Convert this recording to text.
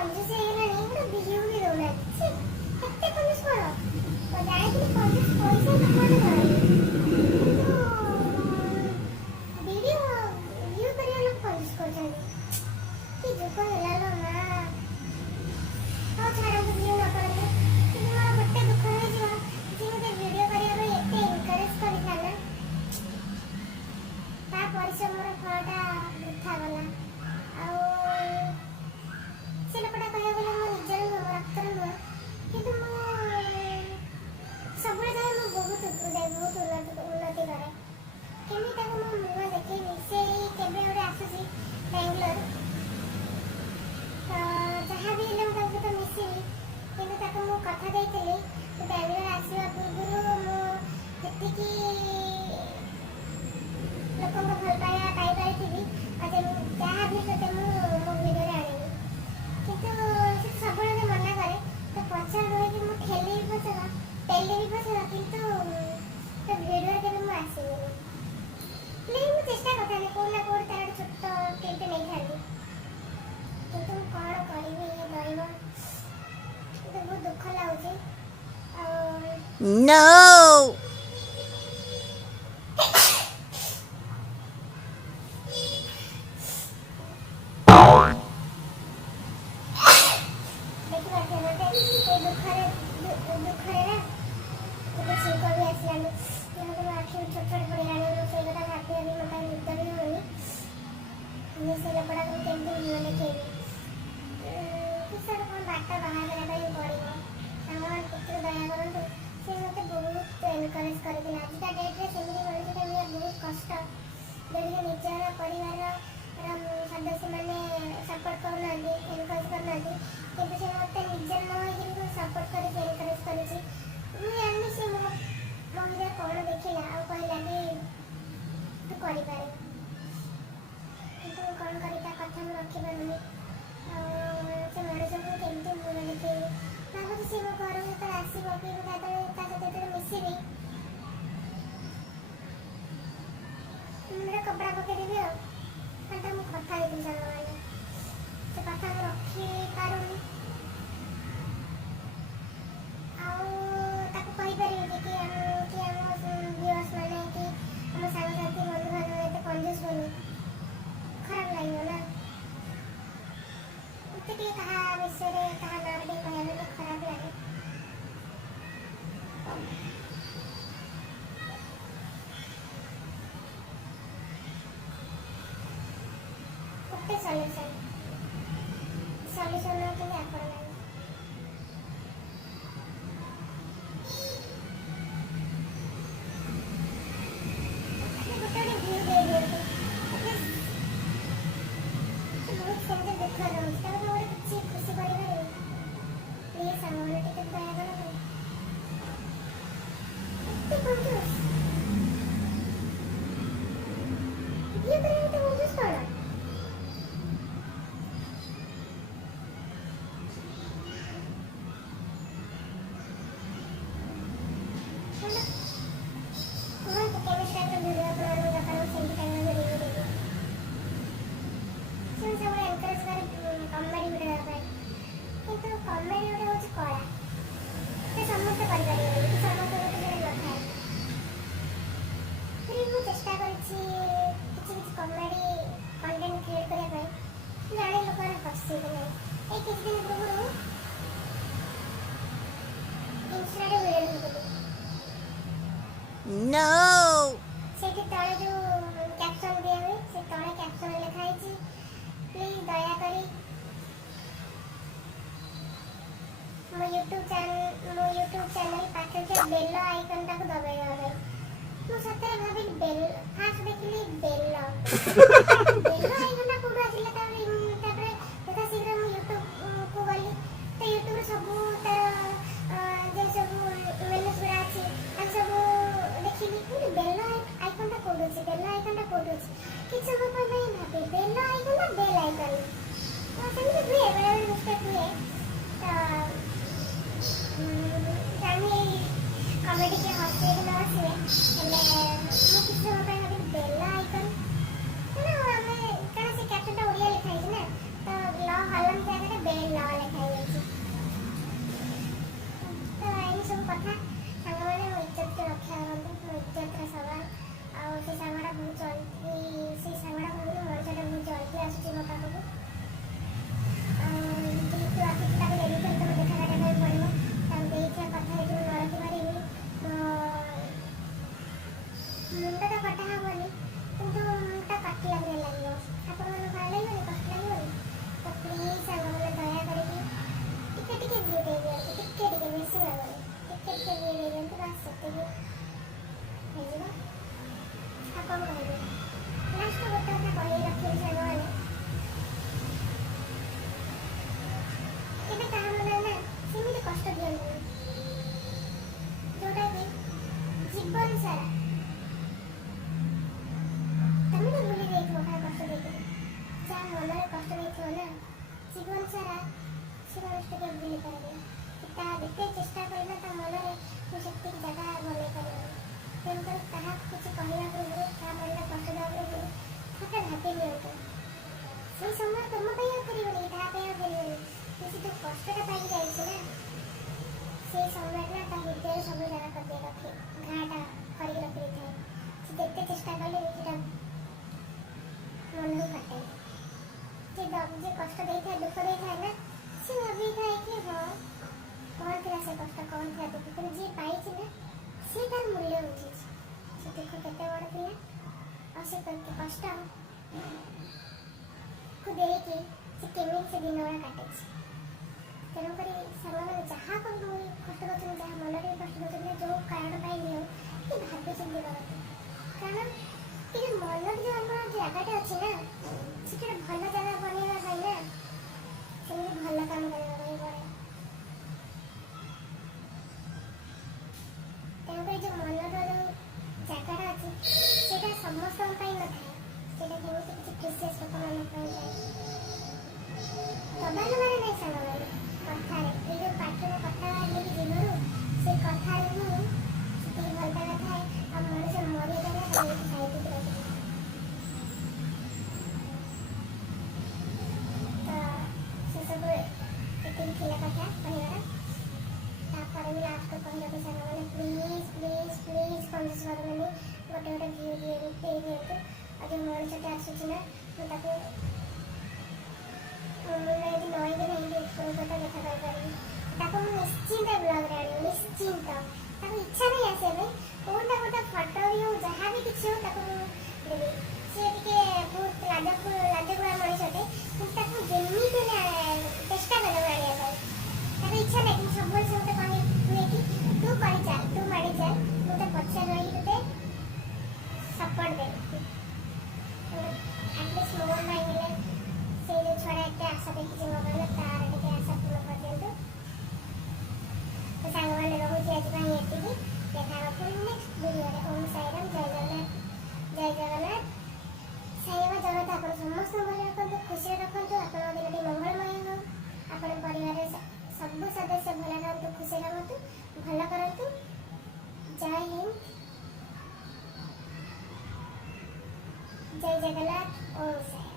कंजूस ହେଇଗଲାଣି ଗୋଟେ ଭିଉ ବି ଦଉନାହାନ୍ତି ଛି କେତେ कंजूस କର ତ ଜାଣିଥିଲି कंजूस ପଇସା ଲୋକମାନେ କରନ୍ତି କିନ୍ତୁ ଭିଡିଓ ଭିଉ କରିବା ଲୋକ कंजूस କରୁଛନ୍ତି କି ଯୁଗ ହେଲା ଲୋ ମା ହଉ ଛାଡ଼ନ୍ତୁ ଭିଉ ନ କରନ୍ତୁ କିନ୍ତୁ ମୋର ଗୋଟେ ଦୁଃଖ ରହିଯିବ ଯେ ମୋତେ ଭିଡିଓ କରିବା ପାଇଁ ଏତେ ଏନକରେଜ କରିଥାନ୍ତା ତା ପରିଶ୍ରମର ଫଳଟା ବୃଥା ଗଲା ଆଉ ସେ ଲୋକଟା କହିବାକୁ ଗଲେ ମୋ ନିଜର ନୁହଁ ମୋ ରକ୍ତର ନୁହଁ କିନ୍ତୁ ମୁଁ ସବୁବେଳେ ଚାହେଁ ମୁଁ ବହୁତ ଉପରକୁ ଯାଇ ବହୁତ ଉନ୍ନତି କରେ କେମିତି ତାକୁ ମୋ ମୁହଁ ଦେଖେଇବି ସେ କେବେ ଗୋଟେ ଆସୁଛି ବାଙ୍ଗଲୋର ତ ଯାହା ବି ହେଲେ ମୁଁ ତାଙ୍କ ସହିତ ମିଶିବି କିନ୍ତୁ ତାକୁ ମୁଁ କଥା ଦେଇଥିଲି ବାଙ୍ଗଲୋର ଆସିବା ପୂର୍ବରୁ ମୁଁ ଯେତିକି ଲୋକଙ୍କ ଭଲ ପାଇବା ପାଇପାରିଥିବି ଆଉ ଯାହା ବି ତୋତେ ମୁଁ ମୋ ଭିଡ଼ିଓରେ ଆଣିବି କିନ୍ତୁ ସେ ସବୁବେଳେ ମୋତେ ମନା କରେ ତ ପଛରେ ରହିକି ମୁଁ ଠେଲିବି ପଛର ପେଲିବି ପଛର କିନ୍ତୁ ତ ଭିଡ଼ିଓରେ କେବେ ମୁଁ ଆସିବିନି ପ୍ଲିଜ୍ ମୁଁ ଚେଷ୍ଟା କରିଥାନ୍ତି କେଉଁଠି ନା କେଉଁଠି ତାର ଗୋଟେ ଛୋଟ କ୍ଲିପ୍ଟେ ନେଇଥାନ୍ତି କିନ୍ତୁ ମୁଁ କ'ଣ କରିବି ଇଏ ରହିବ ମୋତେ ବହୁତ ଦୁଃଖ ଲାଗୁଛି ଆଉ No! ଦେଖିପାରୁଥିବେ ମୋତେ ଏଇ ଦୁଃଖରେ ନା ଗୋଟେ ଛିଙ୍କ ବି ଆସିଲାଣି ଯେହେତୁ ମୋ ଆଖି ଛୋଟ ଛୋଟ ପଡ଼ିଲାଣି ମୁଁ ସେଇ କଥା ଭାବି ଭାବି ମୋତେ ଆଉ ନିଦ ବି ହେଉନି ମୁଁ ସେ ଲୋକଟାକୁ କେମିତି ମୁହଁ ଦେଖେଇବି କିଛି ଗୋଟେ କ'ଣ ବାଟ ବାହାର କରିବା ପାଇଁ ପଡ଼ିବ ସାଙ୍ଗମାନେ ଟିକେ ଦୟା କରନ୍ତୁ ସେ ମୋତେ ବହୁତ ଏନକରେଜ କରିଥିଲା ଆଜିକା ଡେଟ୍ରେ ସେମିତି ମଣିଷଟା ମିଳିବା ବହୁତ କଷ୍ଟ ଯେଉଁଠିକି ନିଜର ପରିବାରର ସଦସ୍ୟମାନେ ସପୋର୍ଟ କରୁନାହାନ୍ତି ଏନକରେଜ କରୁନାହାନ୍ତି କିନ୍ତୁ ସେ ମୋତେ ନିଜର ନ ହେଇକି ବି ସପୋର୍ଟ କରିକି ଏନକରେଜ କରିଛି ମୁଁ ଜାଣିନି ସେ ମୋ ଭିତରେ କ'ଣ ଦେଖିଲା ଆଉ କହିଲା କି ତୁ କରିପାରିବୁ କିନ୍ତୁ ମୁଁ କ'ଣ କରି ତା କଥା ମୁଁ ରଖିପାରୁନି ଆଉ ସେ ମଣିଷକୁ କେମିତି ମୁହଁ ଦେଖେଇବି ଭାବୁଛି ସେ ମୋ ଘରକୁ ଯେତେବେଳେ ଆସିବ କି ମୁଁ ତା ସହିତ ଯେତେବେଳେ ମିଶିବି ମୁଣ୍ଡରେ କପଡ଼ା ପକେଇଦେବି ଆଉ ତାଙ୍କ ମୁଁ କଥା ହେଇଥିଲି ସାଙ୍ଗମାନେ ସେ କଥା ମୁଁ ରଖିପାରୁନି ଆଉ ତାକୁ କହିପାରିବି କି ଆମ ଭିଉଅର୍ସ ମାନେ କି ଆମ ସାଙ୍ଗସାଥି ବନ୍ଧୁବାନ୍ଧବ ଏତେ कंजूस ବୋଲି ଖରାପ ଲାଗିବ ନା ମୋତେ ଟିକେ କାହା ବିଷୟରେ କାହା ନାଁରେ ଟିକେ କହିବା ପାଇଁ ଖରାପ ଲାଗେ ଗୋଟେ ସଲ୍ୟୁସନ୍ ହେଉଛନ୍ତି ଆପଣ ମାନେ ଗୋଟେ ଭିଉ ଦେଇଦିଅନ୍ତୁ ସେ ବହୁତ ସେମିତି ଦୁଃଖ ରହୁଛି ତାକୁ ଗୋଟେ କିଛି ଖୁସି କରିପାରିବେ ପ୍ଲିଜ୍ ସାଙ୍ଗମାନେ ଟିକେ ଦୟା କରନ୍ତୁ ଏତେ कंजूस ଭିଉ କରିବା ଏତେ कंजूस କ'ଣ ଚେଷ୍ଟା କରିଛି କିଛି କମେଡି କଣ୍ଟେଣ୍ଟ କ୍ରିଏଟ୍ କରିବା ପାଇଁ ଜାଣି ଲୋକମାନେ ହସିବେ ନାହିଁ ଏଇ କିଛି ଦିନ ପୂର୍ବରୁ ଇନଷ୍ଟାରେ ଭିଡ଼ିଓ ଦେଖୁଥିଲି No! ସେଇଠି ତଳେ ଯେଉଁ କ୍ୟାପସନ୍ ଦିଆ ହୁଏ ସେ ତଳେ କ୍ୟାପସନ୍ ଲେଖା ହେଇଛି ପ୍ଲିଜ୍ ଦୟାକରି ମୋ ୟୁଟ୍ୟୁବ୍ ଚ୍ୟାନେଲ ପାଖରେ ଥିବା ବେଲ ଆଇକନ୍ଟାକୁ ଦବାଇବା ପାଇଁ ମୁଁ ସତରେ ଭାବିଲି ବେଲ ଫାଷ୍ଟ ଦେଖିଲି ବେଲ ଆଇକନ୍ଟା କୋଉଠୁ ଆସିଲା ତାପରେ ଯଥା ଶୀଘ୍ର ମୁଁ ୟୁଟ୍ୟୁବକୁ ଗଲି ତ ୟୁଟ୍ୟୁବରେ ସବୁ ତାର ଯେ ସବୁ ମେନୁସ୍ ଗୁଡ଼ା ଅଛି ତାକୁ ସବୁ ଦେଖିଲି ବେଲ ଆଇକନ୍ଟା କୋଉଠୁ ଅଛି କିଛି ସମୟ ପାଇଁ ଭାବି ବେଲ ଆଇକନ୍ ନା ବେଲ ଆଇକନ୍ ସେମିତି ହୁଏ ବେଳେବେଳେ ମିଷ୍ଟେକ୍ ହୁଏ ତ ଜାଣି कमेडी के हंसे न हंसे हेले मु किसी समय पे भाभी बेल आइकन है ना हमें कौन से कैप्शन टा ओडिया लिखा है ना तो ल हलन जगह बेल ମୁଣ୍ଡ ତ କଟା ହବନି କିନ୍ତୁ ମୁଣ୍ଡଟା କାଟିଲା ଭଳିଆ ଲାଗିବ। ଆପଣମାନଙ୍କୁ ଭଲ ଲାଗିବନି, କଷ୍ଟ ଲାଗିବନି? ତ ପ୍ଲିଜ୍ ସାଙ୍ଗମାନେ ଦୟା କରିକି ଟିକେ ଟିକେ ଭିଉ ଦେଇ ଦିଅନ୍ତୁ, ଟିକେ ଟିକେ, ବେଶୀ ଭାବରେ ଟିକେ ଟିକେ ଭିଉ ଦେଇ ଦିଅନ୍ତୁ, ବାସ୍ ସେତିକି ହେଇଯିବ। ଆଉ କ'ଣ କହିବି, ଲାଷ୍ଟ ଗୋଟେ କଥା କହି ରଖିବି ସାଙ୍ଗମାନେ, କେବେ କାହା ମନରେ ନା ସେମିତି କଷ୍ଟ ଦିଅନ୍ତୁନି ଯୋଉଟାକି ଜୀବନ ସାରା ତମେ ତ ଭୁଲି ଯାଇଥିବ କାହା କଷ୍ଟ ଦେଇଥିବ। ଯାହା ମନରେ କଷ୍ଟ ଦେଇଥିବ ନା, ଜୀବନ ସାରା ସେ ମଣିଷଟିକେ ଭୁଲି ପାରିବ। ତା ଯେତେ ଚେଷ୍ଟା କରିବ ତା ମନରେ ମୁଁ ସେତିକି ଜାଗା ବନେଇ ପାରିବନି। ତେଣୁକରି କାହାକୁ କିଛି କହିବା ପୂର୍ବରୁ, କାହା ମନରେ କଷ୍ଟ ଦେବା ପୂର୍ବରୁ ଥରେ ଭାବି ନିଅନ୍ତୁ। ସେଇ ସମୟ ତମ ପାଇଁ ଆଉ ଫେରିବନି, ତା ପାଇଁ ଆଉ ଫେରିବନି। ସେ ଯୋଉ କଷ୍ଟଟା ପାଇକି ଯାଇଛି ନା, ସେଇ ସମୟରେ ନା ତା ହୃଦୟରେ ସବୁ ଜାଗା କରିଦେଇ ରଖେ, ଘାଟା କରିକି ରଖିଦେଇଥାଏ। ସେ ଯେତେ ଚେଷ୍ଟା କଲେ ବି ସେଟା ମନରୁ ଫାଟେ। ଯେ କଷ୍ଟ ଦେଇଥାଏ, ଦୁଃଖ ଦେଇଥାଏ ନା, ସେ ଭାବିଥାଏ କି ହଁ କ'ଣ ଥିଲା ସେ କଷ୍ଟ, କ'ଣ ଥିଲା ଦୁଃଖ, କିନ୍ତୁ ଯିଏ ପାଇଛି ନା ସେ ତାର ମୂଲ୍ୟ ବୁଝିଛି। ସେ ଦୁଃଖ କେତେ ବଡ଼ ଥିଲା ଆଉ ସେ କଷ୍ଟକୁ ଦେଇକି ସେ କେମିତି ସେ ଦିନ ଗୁଡ଼ା କାଟିଛି। ତେଣୁକରି ସାଙ୍ଗମାନେ ଯାହାକୁ କଷ୍ଟ କରୁଛନ୍ତି, ଯାହା ମନରେ କଷ୍ଟ କରୁଛନ୍ତି, ଯେଉଁ କାରଣ ପାଇଁ ବି ହଉ, ଟିକେ ଭାବି ଚିନ୍ତି କରନ୍ତୁ। କାରଣ ଏ ଯେଉଁ ମନରେ ଯେଉଁ ଆମର ଜାଗାଟା ଅଛି ନା, ସେଠି ଗୋଟେ ଭଲ ଜାଗା ବନେଇବା ପାଇଁ ନା ସେମିତି ଭଲ କାମ କରିବା ପାଇଁ ପଡ଼େ। ତେଣୁକରି ଯେଉଁ ମନର ଯେଉଁ ଜାଗାଟା ଅଛି ସେଇଟା ସମସ୍ତଙ୍କ ପାଇଁ ନଥାଏ, ସେଇଟା କେମିତି କିଛି ପ୍ରିସିୟସ୍ ଲୋକମାନଙ୍କ ପାଇଁ ଥାଏ। ଦବାନବାରେ ନାହିଁ ସାଙ୍ଗମାନେ, କଥାରେ, ଏଇ ଯେଉଁ ପାଟିର କଥା ବାହାରିକି ଜୀବନରୁ, ସେ କଥାରେ ହିଁ ସେତିକି ଭଲ ପାଇବା ଥାଏ। ଆଉ ମଣିଷ ମରିଗଲେ ତାକୁ ସାଇତିକି ରଖିଥାଏ। ତ ସେସବୁ ଏତିକି ଥିଲା କଥା କହିବାର। ତାପରେ ବି ଲାଷ୍ଟକୁ କହିବାକୁ ସାଙ୍ଗମାନେ ପ୍ଲିଜ୍ ପ୍ଲିଜ୍ ପ୍ଲିଜ୍ କଂଜୁସ୍ କରନ୍ତୁନି, ଗୋଟେ ଗୋଟେ ଭିଉ ଦେଇ ଦିଅନ୍ତୁ। ଆଉ ଯେଉଁ ମଣିଷଟି ଆସୁଛି ନା, ମୁଁ ତାକୁ ଏମିତି ନଈକି ନେଇକି ଉପରକୁ ତ ଦେଖା କରିପାରିବି, ତାକୁ ମୁଁ ନିଶ୍ଚିନ୍ତ ବ୍ଲଗ୍ରେ ଆଣିବି, ନିଶ୍ଚିନ୍ତ। ତାକୁ ଇଚ୍ଛା ନାହିଁ ଆସିବା ପାଇଁ, କୋଉଟା ଗୋଟେ ଫଟୋ ବି ହଉ, ଯାହା ବି କିଛି ହଉ ତାକୁ ମୁଁ ଦେବି। ସିଏ ଟିକେ ବହୁତ ଲାଜକୁଳା ମଣିଷଟେ, କିନ୍ତୁ ତାକୁ ଯେମିତି ଚେଷ୍ଟା କରିବ ଆଣିବା ପାଇଁ। ତାକୁ ଇଚ୍ଛା ନାହିଁ, କିନ୍ତୁ ସବୁବେଳେ ସେ ମୋତେ କୁହେ କି ତୁ କରି ଚାଲ, ତୁ ମାଡ଼ି ଚାଲ, ମୁଁ ତ ପଛରେ ରହିକି ତୋତେ ସପୋର୍ଟ ଦେବି। ଆଟଲିଷ୍ଟ ମୋ ପାଇଁ ହେଲେ ସେଇ ଯେଉଁ ଛଡ଼ା ଏତେ ଆଶା ଦେଖିଛି ମୋ ପାଇଁ, ତାର ଟିକେ ଆଶା ପୂର୍ଣ୍ଣ କରିଦିଅନ୍ତୁ। ତ ସାଙ୍ଗମାନେ ରହୁଛି ଆଜି ପାଇଁ ଏତିକି। ଦେଖା ହବ ପୁଣି ନେକ୍ସଟ ଭିଡ଼ିଓରେ। ଓମ୍ ସାଇରାମ, ଜୟ ଜଗନ୍ନାଥ, ଜୟ ଜଗନ୍ନାଥ। ସାଇବାବା ଜଗନ୍ନାଥ ଆପଣ ସମସ୍ତଙ୍କୁ ଭଲ ରଖନ୍ତୁ, ଖୁସିରେ ରଖନ୍ତୁ, ଆପଣଙ୍କ ଦିନଟି ମଙ୍ଗଳମୟ ହେଉ, ଆପଣ ପରିବାରରେ ସବୁ ସଦସ୍ୟ ଭଲ ରହନ୍ତୁ, ଖୁସିରେ ରହନ୍ତୁ, ଭଲ କରନ୍ତୁ। ଜୟ ହିନ୍ଦ, ଜୟ ଜଗନ୍ନାଥ, ଓମ୍ ସାଇ।